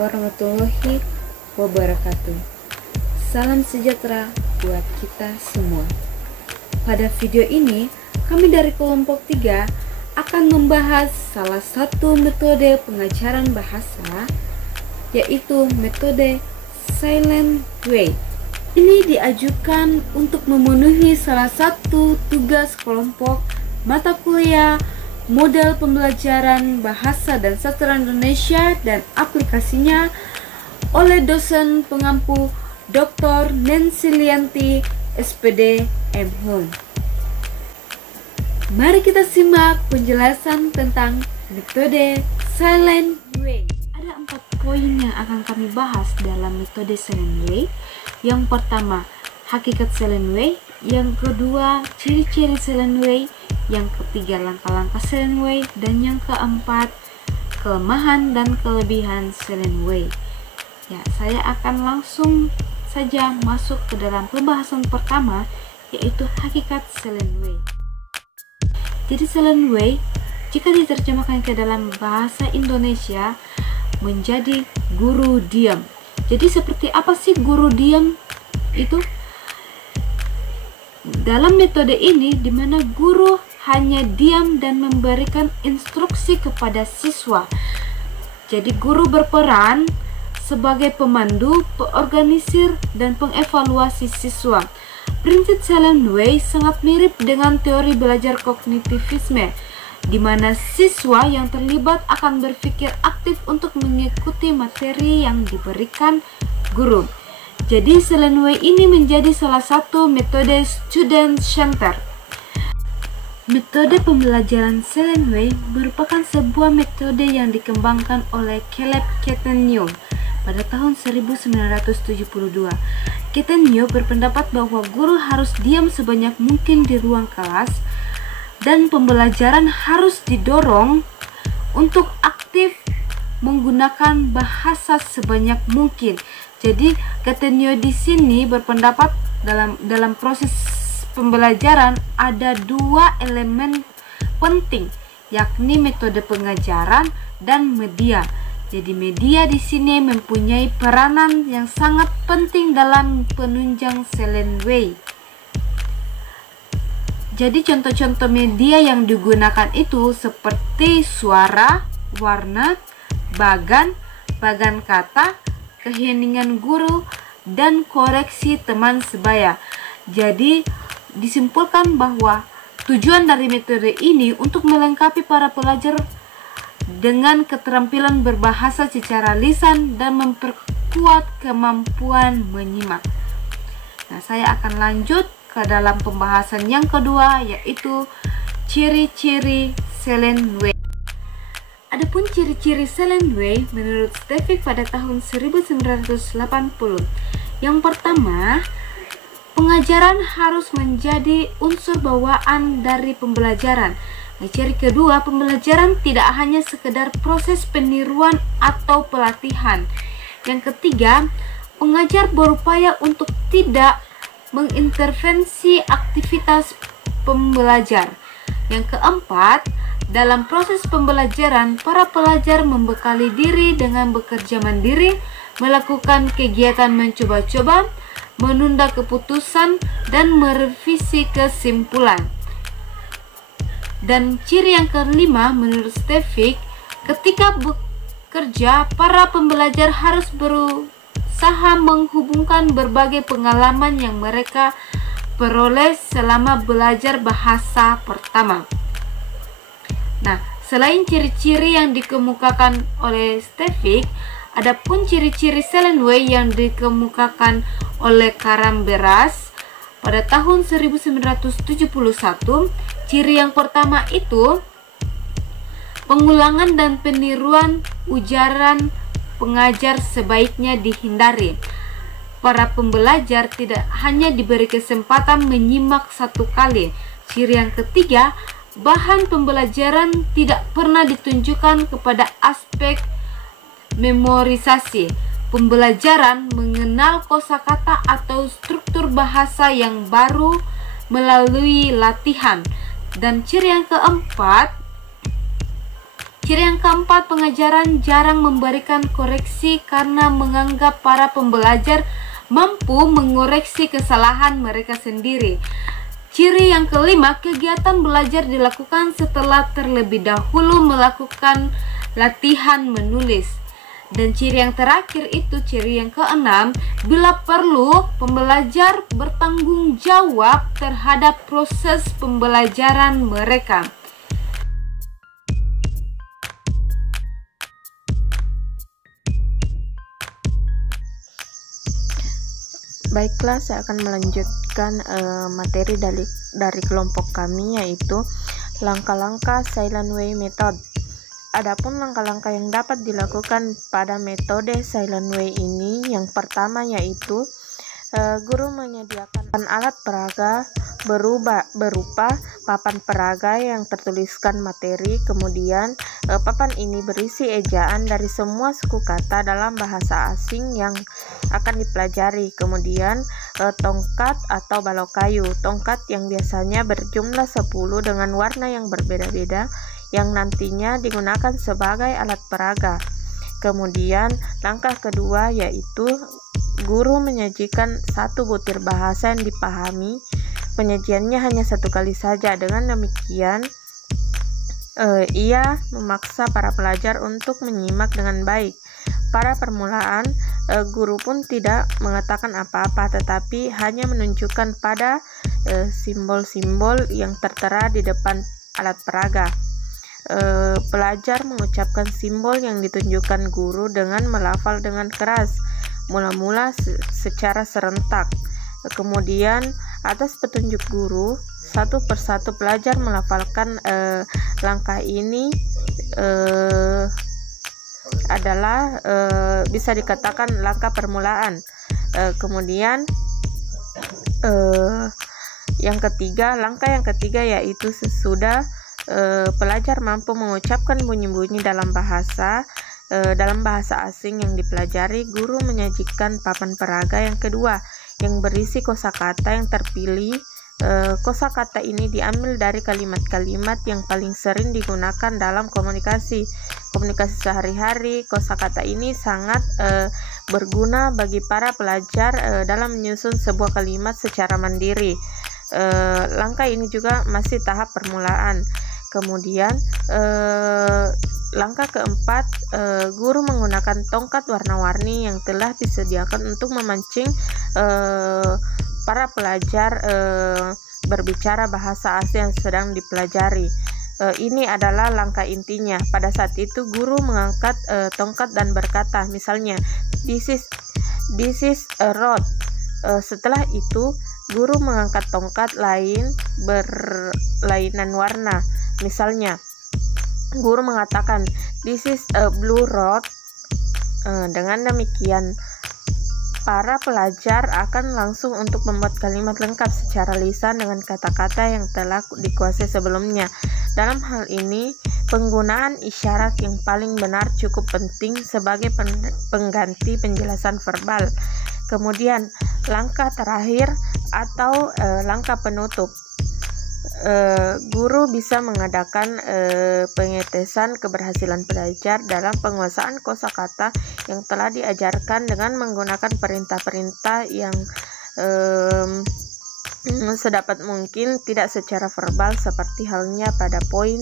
warahmatullahi wabarakatuh. Salam sejahtera buat kita semua. Pada video ini, kami dari kelompok 3 akan membahas salah satu metode pengajaran bahasa, yaitu metode Silent Way. Ini diajukan untuk memenuhi salah satu tugas kelompok mata kuliah model pembelajaran bahasa dan sastra Indonesia dan aplikasinya oleh dosen pengampu Dr. Nancy Lianti, SPD, M.Hum. Mari kita simak penjelasan tentang metode Silent Way. Ada 4 poin yang akan kami bahas dalam metode Silent Way. Yang pertama, hakikat Silent Way. Yang kedua, ciri-ciri Silent Way. Yang ketiga, langkah-langkah Silent Way. Dan yang keempat, kelemahan dan kelebihan Silent Way. Ya, saya akan langsung saja masuk ke dalam pembahasan pertama, yaitu hakikat Silent Way. Jadi Silent Way, jika diterjemahkan ke dalam bahasa Indonesia, menjadi guru diam. Jadi seperti apa sih guru diam itu? Dalam metode ini, di mana guru hanya diam dan memberikan instruksi kepada siswa. Jadi guru berperan sebagai pemandu, pengorganisir, dan pengevaluasi siswa. Prinsip Silent Way sangat mirip dengan teori belajar kognitivisme, di mana siswa yang terlibat akan berpikir aktif untuk mengikuti materi yang diberikan guru. Jadi Silent Way ini menjadi salah satu metode student center. Metode pembelajaran Silent Way merupakan sebuah metode yang dikembangkan oleh Caleb Cattaneo pada tahun 1972. Cattaneo berpendapat bahwa guru harus diam sebanyak mungkin di ruang kelas dan pembelajaran harus didorong untuk aktif menggunakan bahasa sebanyak mungkin. Jadi Cattaneo di sini berpendapat dalam proses pembelajaran ada 2 elemen penting, yakni metode pengajaran dan media. Jadi media di sini mempunyai peranan yang sangat penting dalam penunjang Silent Way. Jadi contoh-contoh media yang digunakan itu seperti suara, warna, bagan kata, keheningan guru, dan koreksi teman sebaya. Jadi disimpulkan bahwa tujuan dari metode ini untuk melengkapi para pelajar dengan keterampilan berbahasa secara lisan dan memperkuat kemampuan menyimak. Nah, saya akan lanjut ke dalam pembahasan yang kedua, yaitu ciri-ciri Silent Way. Adapun ciri-ciri Silent Way menurut Stefik pada tahun 1980. Yang pertama, pengajaran harus menjadi unsur bawaan dari pembelajaran. Nah, ciri kedua, pembelajaran tidak hanya sekedar proses peniruan atau pelatihan. Yang ketiga, pengajar berupaya untuk tidak mengintervensi aktivitas pembelajar. Yang keempat, dalam proses pembelajaran, para pelajar membekali diri dengan bekerja mandiri, melakukan kegiatan mencoba-coba, menunda keputusan, dan merevisi kesimpulan. Dan ciri yang kelima menurut Stefik, ketika bekerja, para pembelajar harus berusaha menghubungkan berbagai pengalaman yang mereka peroleh selama belajar bahasa pertama. Nah, selain ciri-ciri yang dikemukakan oleh Stefik, adapun ciri-ciri Silent Way yang dikemukakan oleh Karamberas pada tahun 1971. Ciri yang pertama itu pengulangan dan peniruan ujaran pengajar sebaiknya dihindari. Para pembelajar tidak hanya diberi kesempatan menyimak satu kali. Ciri yang ketiga, bahan pembelajaran tidak pernah ditunjukkan kepada aspek memorisasi. Pembelajaran mengenal kosakata atau struktur bahasa yang baru melalui latihan. Dan ciri yang keempat, Ciri yang keempat, pengajaran jarang memberikan koreksi karena menganggap para pembelajar mampu mengoreksi kesalahan mereka sendiri. Ciri yang kelima, kegiatan belajar dilakukan setelah terlebih dahulu melakukan latihan menulis. Dan ciri yang terakhir itu ciri yang keenam, bila perlu pembelajar bertanggung jawab terhadap proses pembelajaran mereka. Baiklah, saya akan melanjutkan materi dari kelompok kami, yaitu langkah-langkah Silent Way Method. Adapun langkah-langkah yang dapat dilakukan pada metode Silent Way ini, yang pertama yaitu guru menyediakan alat peraga berupa papan peraga yang tertuliskan materi. Kemudian papan ini berisi ejaan dari semua suku kata dalam bahasa asing yang akan dipelajari. Kemudian tongkat atau balok kayu, tongkat yang biasanya berjumlah 10 dengan warna yang berbeda-beda yang nantinya digunakan sebagai alat peraga. Kemudian langkah kedua yaitu guru menyajikan satu butir bahasa yang dipahami. Penyajiannya hanya satu kali saja. Dengan demikian ia memaksa para pelajar untuk menyimak dengan baik. Pada permulaan guru pun tidak mengatakan apa-apa, tetapi hanya menunjukkan pada simbol-simbol yang tertera di depan alat peraga. Pelajar mengucapkan simbol yang ditunjukkan guru dengan melafal dengan keras, mula-mula secara serentak. Kemudian atas petunjuk guru, satu persatu pelajar melafalkan langkah ini adalah bisa dikatakan langkah permulaan. Kemudian langkah yang ketiga yaitu sesudah pelajar mampu mengucapkan bunyi-bunyi dalam bahasa asing yang dipelajari, guru menyajikan papan peraga yang kedua yang berisi kosakata yang terpilih. Kosakata ini diambil dari kalimat-kalimat yang paling sering digunakan dalam komunikasi sehari-hari. Kosakata ini sangat berguna bagi para pelajar dalam menyusun sebuah kalimat secara mandiri. Langkah ini juga masih tahap permulaan. Kemudian langkah keempat, guru menggunakan tongkat warna-warni yang telah disediakan untuk memancing para pelajar berbicara bahasa asing yang sedang dipelajari. Ini adalah langkah intinya. Pada saat itu guru mengangkat tongkat dan berkata, misalnya, this is a rod. Setelah itu guru mengangkat tongkat lain berlainan warna. Misalnya, guru mengatakan, this is a blue rod. Dengan demikian, para pelajar akan langsung untuk membuat kalimat lengkap secara lisan dengan kata-kata yang telah dikuasai sebelumnya. Dalam hal ini, penggunaan isyarat yang paling benar cukup penting sebagai pengganti penjelasan verbal. Kemudian, langkah terakhir atau langkah penutup. Guru bisa mengadakan pengetesan keberhasilan pelajar dalam penguasaan kosakata yang telah diajarkan dengan menggunakan perintah-perintah yang sedapat mungkin tidak secara verbal seperti halnya pada poin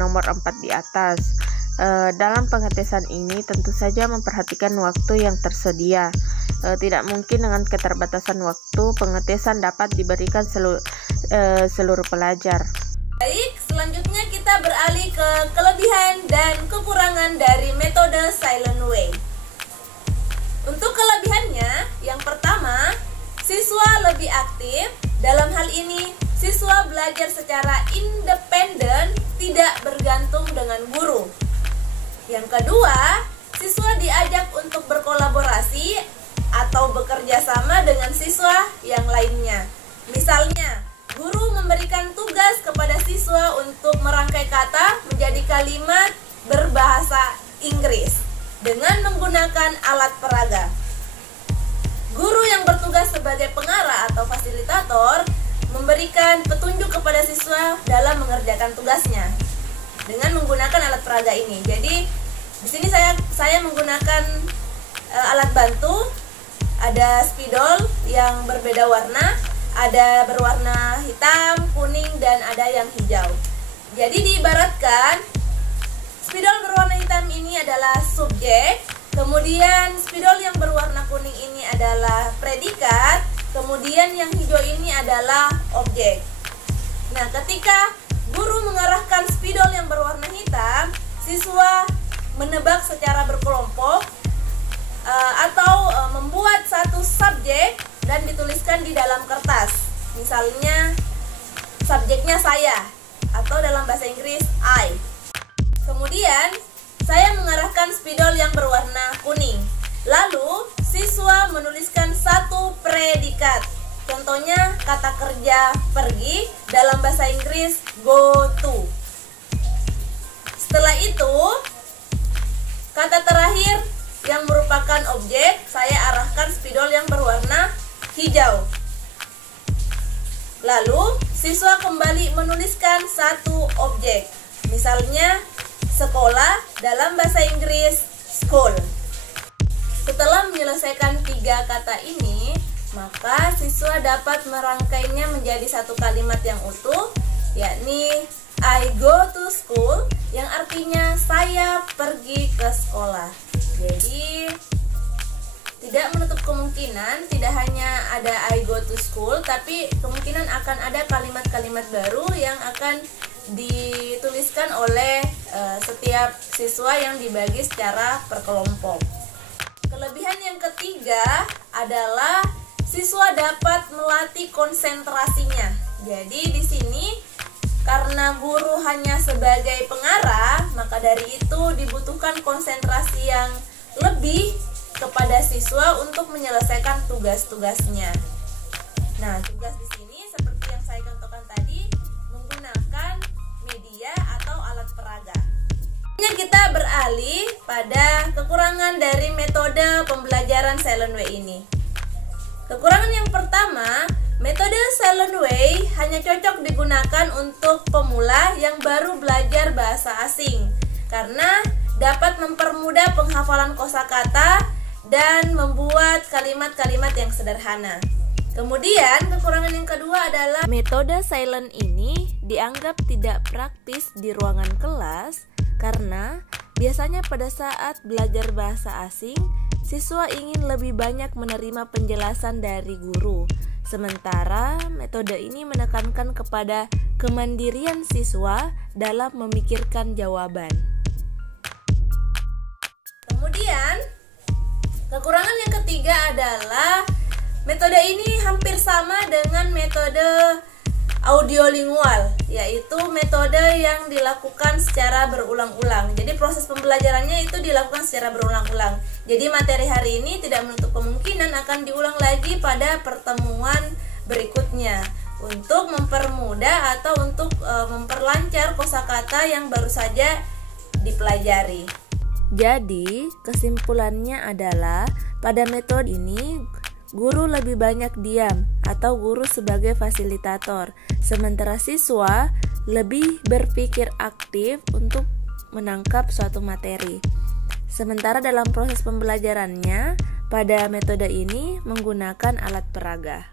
nomor 4 di atas. Dalam pengetesan ini tentu saja memperhatikan waktu yang tersedia. Tidak mungkin dengan keterbatasan waktu pengetesan dapat diberikan seluruh pelajar. Baik, selanjutnya kita beralih ke kelebihan dan kekurangan dari metode Silent Way. Untuk kelebihannya, yang pertama, siswa lebih aktif. Dalam hal ini, siswa belajar secara independen, tidak bergantung dengan guru. Yang kedua, siswa diajak untuk berkolaborasi atau bekerja sama dengan siswa yang lainnya. Misalnya, guru memberikan tugas kepada siswa untuk merangkai kata menjadi kalimat berbahasa Inggris dengan menggunakan alat peraga. Guru yang bertugas sebagai pengarah atau fasilitator memberikan petunjuk kepada siswa dalam mengerjakan tugasnya. dengan menggunakan alat peraga ini. Jadi di sini saya menggunakan alat bantu. Ada spidol yang berbeda warna, ada berwarna hitam, kuning, dan ada yang hijau. Jadi diibaratkan spidol berwarna hitam ini adalah subjek, kemudian spidol yang berwarna kuning ini adalah predikat, kemudian yang hijau ini adalah objek. Nah, ketika guru mengarahkan spidol yang berwarna hitam, siswa menebak secara berkelompok atau membuat satu subjek dan dituliskan di dalam kertas. Misalnya subjeknya saya, atau dalam bahasa Inggris I. Kemudian saya mengarahkan spidol yang berwarna kuning. Lalu siswa menuliskan satu predikat. Contohnya kata kerja pergi, dalam bahasa Inggris go to. Setelah itu, kata terakhir yang merupakan objek, saya arahkan spidol yang berwarna hijau. Lalu siswa kembali menuliskan satu objek. Misalnya sekolah, dalam bahasa Inggris school. Setelah menyelesaikan 3 kata ini, maka siswa dapat merangkainya menjadi satu kalimat yang utuh, yakni I go to school, yang artinya saya pergi ke sekolah. Jadi tidak menutup kemungkinan tidak hanya ada I go to school, tapi kemungkinan akan ada kalimat-kalimat baru yang akan dituliskan oleh setiap siswa yang dibagi secara berkelompok. Kelebihan yang ketiga adalah siswa dapat melatih konsentrasinya. Jadi di sini karena guru hanya sebagai pengarah, maka dari itu dibutuhkan konsentrasi yang lebih kepada siswa untuk menyelesaikan tugas-tugasnya. Nah, tugas di sini seperti yang saya contohkan tadi, menggunakan media atau alat peraga. Kita beralih pada kekurangan dari metode pembelajaran Silent Way ini. Kekurangan yang pertama, metode Silent Way hanya cocok digunakan untuk pemula yang baru belajar bahasa asing karena dapat mempermudah penghafalan kosakata dan membuat kalimat-kalimat yang sederhana. Kemudian kekurangan yang kedua adalah metode silent ini dianggap tidak praktis di ruangan kelas karena biasanya pada saat belajar bahasa asing, siswa ingin lebih banyak menerima penjelasan dari guru. Sementara metode ini menekankan kepada kemandirian siswa dalam memikirkan jawaban. Kemudian kekurangan yang ketiga adalah metode ini hampir sama dengan metode audiolingual, yaitu metode yang dilakukan secara berulang-ulang. Jadi proses pembelajarannya itu dilakukan secara berulang-ulang. Jadi materi hari ini tidak menutup kemungkinan akan diulang lagi pada pertemuan berikutnya untuk mempermudah atau untuk memperlancar kosakata yang baru saja dipelajari. Jadi, kesimpulannya adalah pada metode ini guru lebih banyak diam atau guru sebagai fasilitator, sementara siswa lebih berpikir aktif untuk menangkap suatu materi. Sementara dalam proses pembelajarannya, pada metode ini menggunakan alat peraga.